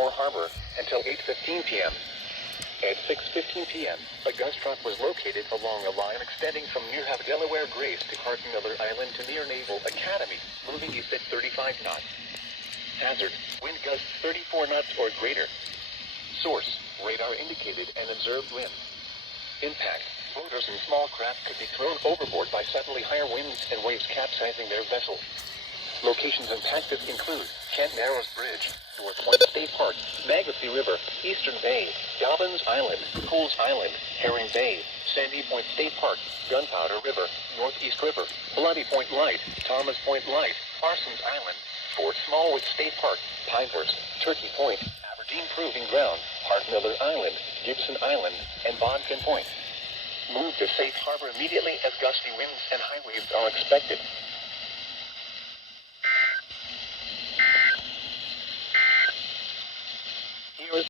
Baltimore Harbor until 8:15 p.m. At 6:15 p.m., a gust front was located along a line extending from near Delaware Grace to Miller Island to near Naval Academy, moving east at 35 knots. Hazard, wind gusts 34 knots or greater. Source, radar indicated and observed wind. Impact, boaters and small craft could be thrown overboard by suddenly higher winds and waves capsizing their vessel. Locations impacted include Kent Narrows Bridge, North Point State Park, Magacy River, Eastern Bay, Dobbins Island, Pools Island, Herring Bay, Sandy Point State Park, Gunpowder River, Northeast River, Bloody Point Light, Thomas Point Light, Parsons Island, Fort Smallwood State Park, Pinehurst, Turkey Point, Aberdeen Proving Ground, Miller Island, Gibson Island, and Bodkin Point. Move to safe harbor immediately as gusty winds and high waves are expected.